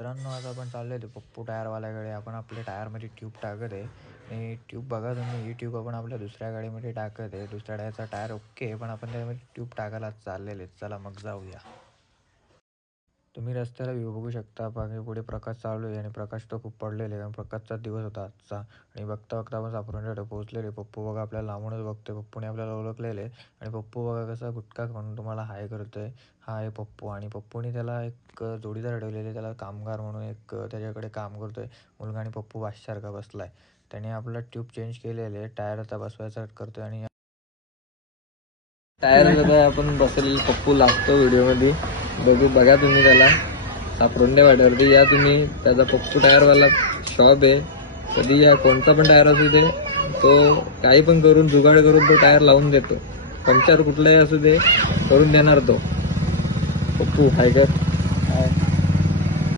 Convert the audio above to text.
मित्रांनो, आज आपण चाललेलो पप्पू टायरवाल्याकडे. आपण आपल्या टायरमध्ये ट्यूब टाकत आहे आणि ट्यूब बघा तुम्ही, ही ट्यूब आपण आपल्या दुसऱ्या गाडीमध्ये टाकत आहे. दुसऱ्या टायरचा टायर ओके, पण आपण त्यामध्ये ट्यूब टाकायला चाललेले. चला मग जाऊया. तुम्ही रस्त्याला व्ह्यू बघू शकता. बाकी पुढे प्रकाश चालू आहे आणि प्रकाश तो खूप पडलेले आहे, कारण प्रकाशचा दिवस होता आजचा. आणि बघता बघता आपण सापडून पोहोचलेले. पप्पू बघा आपल्याला लांबूनच बघतोय. पप्पूने आपल्याला ओळखलेले आणि पप्पू बघा कसा गुटखा खाऊन तुम्हाला हाय करतोय. हा आहे पप्पू आणि पप्पूने त्याला एक जोडीदार ठेवलेले, त्याला कामगार म्हणून एक त्याच्याकडे काम करतोय मुलगा आणि पप्पू वाशसारखा बसलाय. त्याने आपला ट्यूब चेंज केलेले, टायर आता बसवायचा करतोय आणि टायर बघा आपण बसलेलं पप्पू लागतो व्हिडिओमध्ये. बघा तुम्ही त्याला सापरोंडे वाड्यावरती या तुम्ही. त्याचा पप्पू टायरवाला शॉप आहे. कधी या कोणता पण टायर असू दे, तो काही पण करून जुगाड करून तो टायर लावून देतो. पंक्चर कुठलाही असू दे करून देणार तो. पप्पू हाय कर.